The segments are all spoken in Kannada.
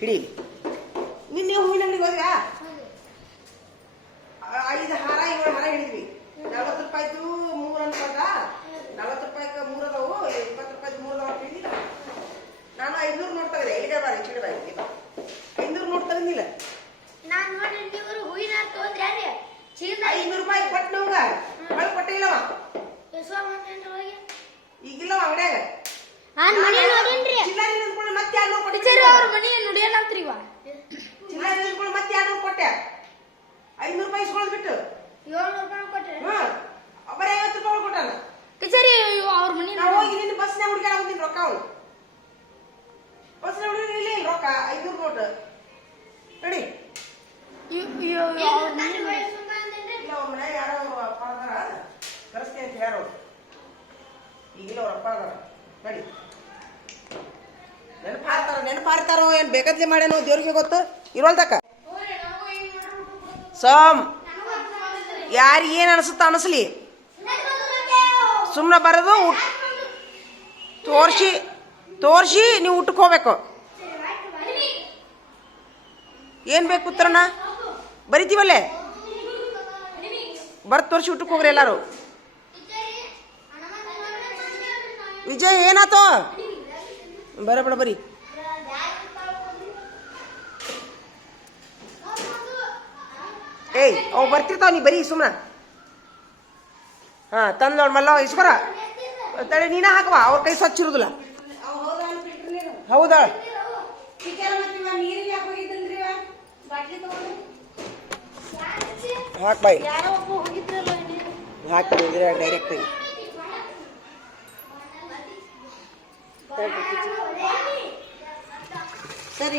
ಹಿಡಿ. ನಿನ್ನೆ ಹೂವಿನ ಅಂಗಡಿಗೆ ಹೋದ್ರಾ? 5 ಹಾರ 7 ಹಾರ ಹಿಡಿದ್ವಿ. 40 ರೂಪಾಯಿದು 3 ಅನ್ಕೊಂಡ. 40 ರೂಪಾಯಿಗೆ 3 ಅದಾವು, 20 ರೂಪಾಯಿದು 3 ಅದಾವ ಹಿಡಿದಿಲ್ಲ. ನಾನು 500 ನೋಟ್ ತಗದೆ. ಇಡೇ ಬಾರಿ 500 ನೋಟ್ ತಗದಿಲ್ಲ. ನಾನು ನೋಡಿ ನೀವು ಹೂವಿನ ಹಾರ ತಗೊಂಡ್ರೆ 500 ರೂಪಾಯಿ ಕೊಟ್ಟು ನಮ್ಗ ಒಳಗೆ ಕೊಟ್ಟಿಲ್ಲವ. ಈಗಿಲ್ಲವ ಅಂಗಡ್ಯಾಗ. ಚಿಲ್ಲರೆ ನಿಂತ್ಕೊಂಡು ಮತ್ತೆ 200 ಕೊಟ್ಟೆ. ಅವ್ರ ಮನೆ ನುಡಿಯಲ್ಲಂತ್ರಿ ಇವ. ಚಿಲ್ಲರೆ ನಿಂತ್ಕೊಂಡು ಮತ್ತೆ 200 ಕೊಟ್ಟೆ. 500 ರೂಪಾಯಿ ಇಸ್ಕೊಳ್ಳೋದು ಬಿಟ್ಟು 700 ರೂಪಾಯಿ ಕೊಟ್ರೆ ಬರೀ 50 ರೂಪಾಯಿ ಕೊಟ್ಟಾನ. ಕಚೇರಿ ಅವ್ರ ಮನೆ ನಾವು ಹೋಗಿ ನಿನ್ನ ಬಸ್ನಾಗ ಹುಡುಗಾಡ ಹೋಗ್ತೀನಿ ರೊಕ್ಕ. ಅವನು ಬಸ್ನಾಗ ಹುಡುಗ ಇಲ್ಲ ರೊಕ್ಕ 500 ನೋಟ್ ನೋಡಿ. ಇಲ್ಲ ಅವ್ರ ಮನೆ ಯಾರೋ ಅಪ್ಪ ಅದಾರ ಕರೆಸ್ತೀನಿ ಅಂತ ಯಾರು ಈಗಿಲ್ಲ ಅವ್ರ ಅಪ್ಪ ಅದಾರ ನೋಡಿ. ನೆನಪಾರ್ತಾರೋ ಏನ್ ಬೇಕಾದ್ಲಿ ಮಾಡ್ಯಾನೋ ದೇವ್ರಿಗೆ ಗೊತ್ತು. ಇರೋಲ್ದಕ್ಕ ಸೋಮ್ ಯಾರಿಗೆ ಏನ್ ಅನ್ಸುತ್ತ ಅನಿಸ್ಲಿ, ಸುಮ್ಮನೆ ಬರೋದು ತೋರ್ಸಿ ನೀವು ಊಟಕ್ಕೆ ಹೋಗ್ಬೇಕು. ಏನ್ ಬೇಕು ಉತ್ತರನ ಬರಿತೀವಲ್ಲೇ, ಬರ್ತ್ ತೋರ್ಸಿ ಊಟಕ್ಕೆ ಹೋಗ್ರಿ ಎಲ್ಲಾರು. ವಿಜಯ್ ಏನಾತೋ ಬರಬೇಡ ಬರಿ. ಏಯ್ ಅವು ಬರ್ತಿರ್ತಾವ, ನೀ ಬರೀ ಸುಮ್ಮನೆ. ಹಾ ತಂದ್ ನೋಡ್ ಮಲ್ಲ ಇಸ್ಕೊರ ತಡೆ, ನೀನ ಹಾಕವಾ, ಅವ್ರ ಕೈ ಸ್ವಚ್ಛ ಇರುದಿಲ್ಲ. ಹೌದಾ ಹಾಕ್ ಬಾಯ್ ಹಾಕ್ಬಿಡಿದ್ರೆ ಡೈರೆಕ್ಟ್ ಆಗಿ. ಸರಿ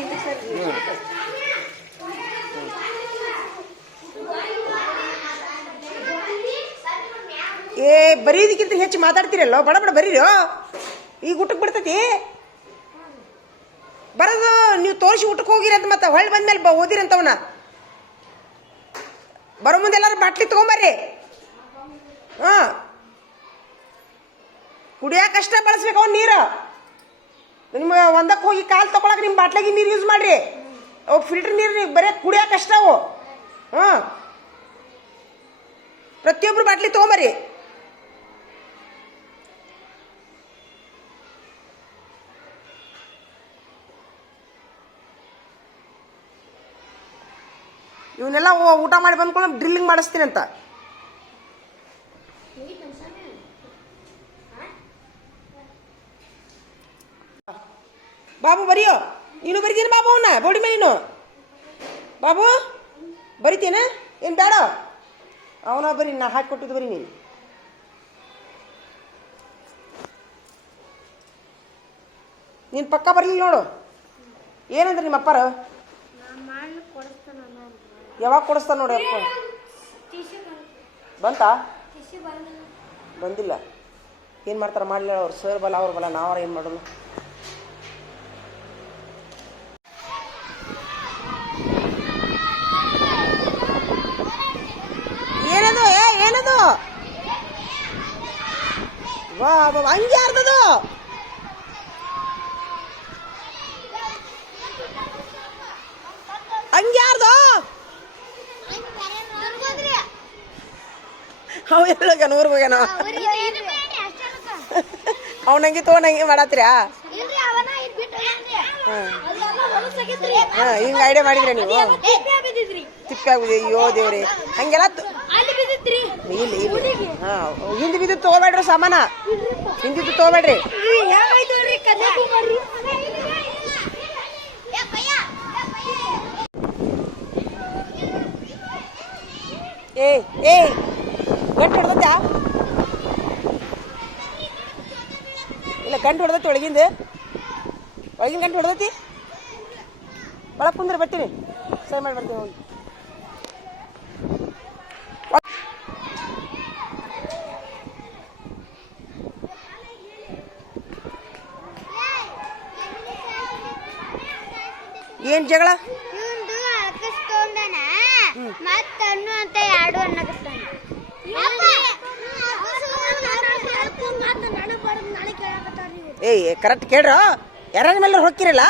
ಏ ಬರೀದಕ್ಕಿಂತ ಹೆಚ್ಚು ಮಾತಾಡ್ತೀರಲ್ಲ, ಬಡ ಬಡ ಬರೀರಿ. ಈಗ ಊಟಕ್ಕೆ ಬಿಡ್ತೈತಿ ಬರೋದು. ನೀವು ತೋರಿಸಿ ಊಟಕ್ಕೆ ಹೋಗಿರಿ ಅಂತ ಮತ್ತೆ ಹೊಳ್ಳಿ ಬಂದ್ಮೇಲೆ ಓದಿರಂತವನ ಬರೋ ಮುಂದೆ ಎಲ್ಲಾರು ಬಾಟ್ಲಿ ತಗೊಂಬರ್ರಿ. ಕುಡಿಯಾಕಷ್ಟ ಬಳಸ್ಬೇಕು ಅವ್ನು ನೀರು. ನಿಮ್ಗೆ ಒಂದಕ್ಕೆ ಹೋಗಿ ಕಾಲು ತಗೊಳಕ್ಕೆ ನಿಮ್ಮ ಬಾಟ್ಲಾಗಿ ನೀರು ಯೂಸ್ ಮಾಡ್ರಿ. ಅವು ಫಿಲ್ಟರ್ ನೀರು ಬರೀ ಕುಡಿಯಾಕಷ್ಟ ಅವು. ಪ್ರತಿಯೊಬ್ರು ಬಾಟ್ಲಿ ತಗೊಂಬರ್ರಿ. ಇವನ್ನೆಲ್ಲ ಊಟ ಮಾಡಿ ಬಂದ್ಕೊಂಡು ಡ್ರಿಲ್ಲಿಂಗ್ ಮಾಡಿಸ್ತೀನಿ ಅಂತ. ಬಾಬು ಬರಿಯೋ, ನೀನು ಬರಿತೀನಿ ಬಾಬು. ಅವನ ಬೋಡಿ ಮೇಲೆ ನೀನು ಬಾಬು ಬರಿತೀನ ಏನು ಬೇಡ, ಅವನ ಬರೀ ನಾ ಹಾಕಿ ಕೊಟ್ಟಿದ್ದು ಬರೀ. ನೀನು ಪಕ್ಕ ಬರಲಿಲ್ಲ ನೋಡು. ಏನಂದ್ರೆ ನಿಮ್ಮ ಅಪ್ಪಾರ ಯಾವಾಗ ಕೊಡಿಸ್ತಾನ ನೋಡಿ. ಅಪ್ಪ ಬಂತಾ? ಬಂದಿಲ್ಲ. ಏನು ಮಾಡ್ತಾರ ಮಾಡಲಿಲ್ಲ ಅವ್ರು. ಸರ್ ಬಲ್ಲ ಅವ್ರ ಬಲ್ಲ, ನಾವ್ರ ಏನು ಮಾಡೋದು. ಏನದು ಏನದು ವಾ ಹಂಗೆ ಯಾರ್ದದು? ಹಂಗೆ ಯಾರ್ದು? ಅವ ಎಲ್ಲ ನೂರು ಹೋಗ್ಯಾನ. ಅವನಂಗೆ ತೊಗೊಂಡಂಗೆ ಮಾಡತ್ತೀರಾ? ಹಿಂಗೆ ಐಡಿಯಾ ಮಾಡಿದ್ರೆ ನೀವು ತಿಪ್ಪೆ ಆಗುದು. ಅಯ್ಯೋ ದೇವ್ರಿ, ಹಂಗೆಲ್ಲ ಇಲ್ಲ ಇಲ್ಲ. ಹಿಂದೆ ಬಿದ್ದು ತಗೋಬೇಡ್ರಿ ಸಾಮಾನ, ಹಿಂದಿದ್ದು ತಗೋಬೇಡ್ರಿ. ಏ ಗಂಟು ಹೊಡೆದತ್ತಾ? ಇಲ್ಲ ಗಂಟು ಹೊಡೆದತ್ತಿ ಒಳಗಿಂದ ಗಂಟು ಹೊಡೆದತ್ತಿ. ಒಳಗೆ ಕುಂದ್ರೆ ಬರ್ತೀನಿ, ಸೈ ಮಾಡಿ ಬರ್ತೀನಿ ಹೋಗಿ. ಏನ್ ಜಗಳ? ಏಯ್ ಕರೆಕ್ಟ್ ಕೇಳ್ರ. ಯಾರ ಮೇಲೆ ಹೋಗ್ತಿರಲ್ಲ?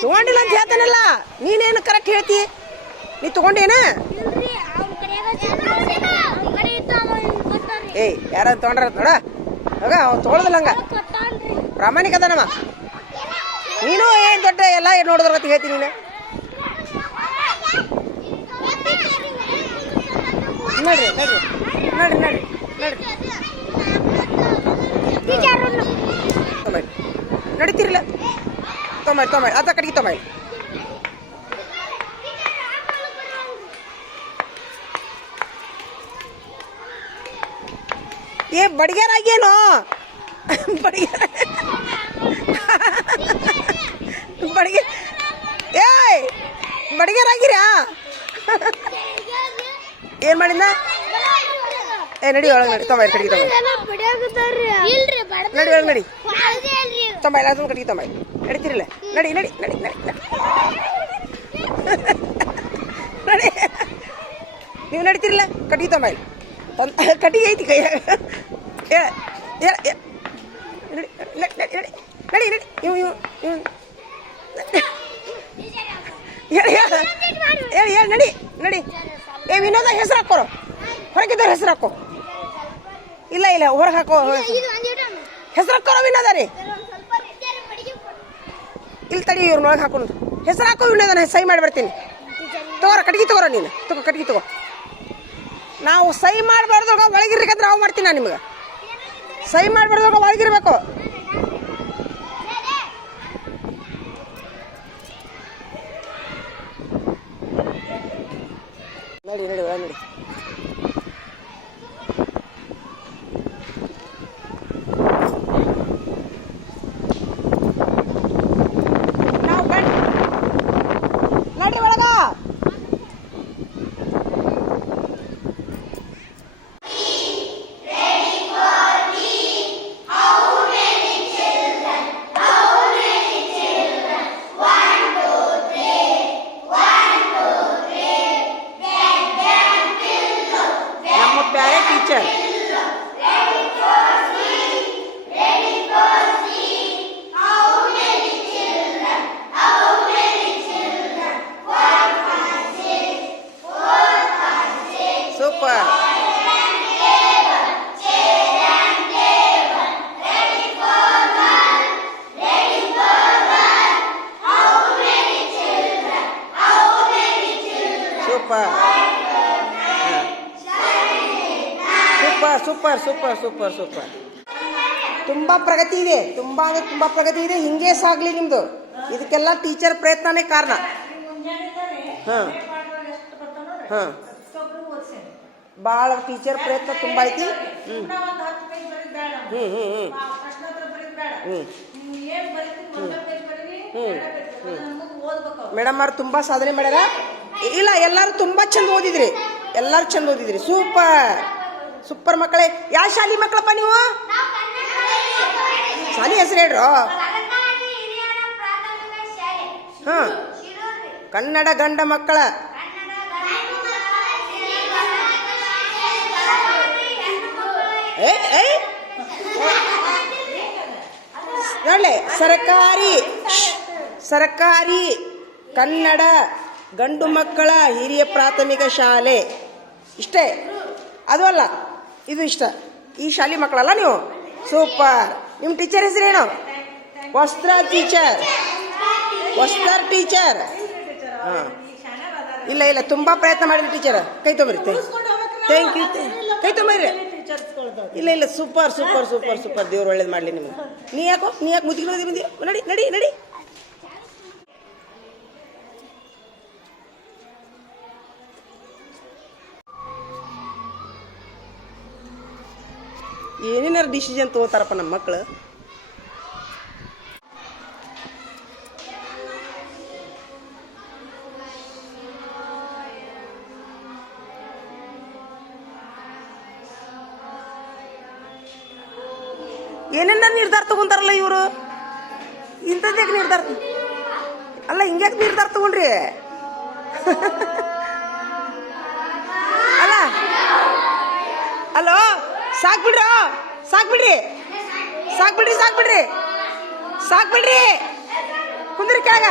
ತಗೊಂಡಿಲ್ಲ ಅಂತ ಹೇಳ್ತಾನಲ್ಲ, ನೀನೇನು ಕರೆಕ್ಟ್ ಹೇಳ್ತಿ? ನೀ ತಗೊಂಡೇನ? ಏಯ್ ಯಾರ ತಗೊಂಡ್ರ ನೋಡ, ಆಗ ಅವ್ನು ತೊಗೊಳದಿಲ್ಲ ಹಂಗ, ಪ್ರಾಮಾಣಿಕ ಅದನವ. ನೀನು ಏನು ದೊಡ್ಡ ಎಲ್ಲ ಏನು ನೋಡಿದ್ರ ಅಂತ ಹೇಳ್ತೀನಿ ನೀನು. ನಡ್ರಿ ನಡ್ರಿ ನಡ್ರಿ ನಡ್ರಿ ನಡ್ರಿ ತೊಂಬೈ ನಡೀತಿರಲ್ಲ, ತೊಂಬೈ ತೊಂಬೈ ಅದ ಕಡೆಗೆ ತೊಂಬೈ. ಏ ಬಡಿಗೆರಾಗೇನು ಬಡಿಗೆರ ಬಡಿಗೆ ಏಯ್ ಬಡಿಗೆರಾಗಿರಾ? ಏನು ಮಾಡಿದ? ಏ ನಡಿ ಒಳಗೆ ನಡಿ, ತೊಂಬೈ ಕಡೆಗೆ ತೊಂಬೈ ನಡಿ ಒಳಗೆ ನಡಿ, ತೊಂಬೈ ಎಲ್ಲ ಕಡೆಗೆ ತೊಂಬೈ ನಡೀತಿರಲ್ಲ, ನಡಿ ನಡಿ ನಡಿ ನಡಿ ನಡಿ ನೀವು ನಡೀತಿರಲ್ಲ, ಕಟ್ಟಿಗೆ ತೊಂಬೈ ಕಟ್ಟಿಗೆ ಐತಿ ಕೈಯಾಗ. ನಡಿ ನಡಿ ನಡಿ ನಡಿ ನಡಿ ಇವ್ ಇವ್ ಇವ್ ಹೇಳಿ ಹೇಳಿ ಹೇಳಿ ನಡಿ ನಡಿ. ಏ ವಿನೋದ ಹೆಸರು ಹಾಕೋರು, ಹೊರಗಿದ್ದವ್ರ ಹೆಸರು ಹಾಕೋ. ಇಲ್ಲ ಇಲ್ಲ ಹೊರಗೆ ಹಾಕೋ, ಹೆಸರು ಹಾಕೋರು ವಿನೋದ ರೀ. ಇಲ್ಲಿ ತಡಿ ಇವ್ರನ್ನೊಳಗೆ ಹಾಕೊಂಡು ಹೆಸರು ಹಾಕೋ ವಿನೋದ, ನಾನು ಸಹಿ ಮಾಡಿ ಬರ್ತೀನಿ. ತಗೋರ ಕಟ್ಗೆ ತಗೋರ, ನೀನು ತಗೋ ಕಟ್ಗೆ ತಗೋ. ನಾವು ಸಹಿ ಮಾಡಬಾರ್ದಾಗ ಒಳಗಿರ್ಬೇಕಂದ್ರೆ ನಾವು ಮಾಡ್ತೀನಿ. ನಾನು ನಿಮ್ಗೆ ಸಹಿ ಮಾಡಬಾರ್ದಾಗ ಒಳಗಿರ್ಬೇಕು. ನಡಿ ನಡಿ ಒಳಗೆ ನಡಿ. ನಾವು ನಡಿ ಒಳಗ. Super. Super super super super super. ತುಂಬಾ ಪ್ರಗತಿ ಇದೆ, ತುಂಬಾ ಅಂದ್ರೆ ತುಂಬಾ ಪ್ರಗತಿ ಇದೆ. ಹಿಂಗೆ ಸಾಗ್ಲಿ ನಿಮ್ದು. ಇದಕ್ಕೆಲ್ಲ ಟೀಚರ್ ಪ್ರಯತ್ನನೇ ಕಾರಣ. ಹಾಂ ಹಾಂ ಭಾಳ ಟೀಚರ್ ಪ್ರಯತ್ನ ತುಂಬ ಐತಿ. ಮೇಡಮ್ ಅವ್ರು ತುಂಬ ಸಾಧನೆ ಮಾಡ್ಯಾರ. ಇಲ್ಲ ಎಲ್ಲರೂ ತುಂಬ ಚಂದ ಓದಿದ್ರಿ, ಎಲ್ಲರೂ ಚಂದ ಓದಿದ್ರಿ. ಸೂಪರ್ ಸೂಪರ್ ಮಕ್ಕಳೇ. ಯಾವ ಶಾಲಿ ಮಕ್ಕಳಪ್ಪ ನೀವು? ಶಾಲಿ ಹೆಸರು ಹೇಳ್ರು? ಹಾಂ ಕನ್ನಡ ಗಂಡ ಮಕ್ಕಳ ನೋಡ್ಲೆ ಸರ್ಕಾರಿ ಕನ್ನಡ ಗಂಡು ಮಕ್ಕಳ ಹಿರಿಯ ಪ್ರಾಥಮಿಕ ಶಾಲೆ. ಇಷ್ಟೇ, ಅದು ಅಲ್ಲ ಇದು ಇಷ್ಟ. ಈ ಶಾಲೆ ಮಕ್ಕಳಲ್ಲ ನೀವು? ಸೂಪರ್. ನಿಮ್ಮ ಟೀಚರ್ ಹೆಸರೇನು? ವಸ್ತ್ರ ಟೀಚರ್. ಹಾಂ ಇಲ್ಲ ಇಲ್ಲ ತುಂಬ ಪ್ರಯತ್ನ ಮಾಡಿದ್ರಿ ಟೀಚರ್. ಕೈ ತೊಂಬರಿ. Thank you. ಕೈ ತೊಂಬರಿ. ಇಲ್ಲ ಇಲ್ಲ ಸೂಪರ್ ಸೂಪರ್ ಸೂಪರ್ ಸೂಪರ್. ದೇವ್ರು ಒಳ್ಳೇದು ಮಾಡಲಿ ನಿಮಗೆ. ನೀ ಯಾಕೆ ಮುದುಕಿ ಬಂದಿ? ನಡಿ ನಡಿ ನಡಿ. ಏನೇನಾರು ಡಿಸಿಷನ್ ತಗೋತಾರಪ್ಪ ನಮ್ಮ ಮಕ್ಕಳು. ಏನೇನ ನಿರ್ಧಾರ ತಗೊಂತಾರಲ್ಲ ಇವರು. ಇಂಥದ್ಯಾಕೆ ನಿರ್ಧಾರ ಅಲ್ಲ, ಹಿಂಗ್ಯಾಕೆ ನಿರ್ಧಾರ ತಗೊಂಡ್ರಿ? ಅಲ್ಲ ಅಲೋ, ಸಾಕ್ಬಿಡ್ರಿ ಕುಂದ್ರಿ ಕೆಳಗ.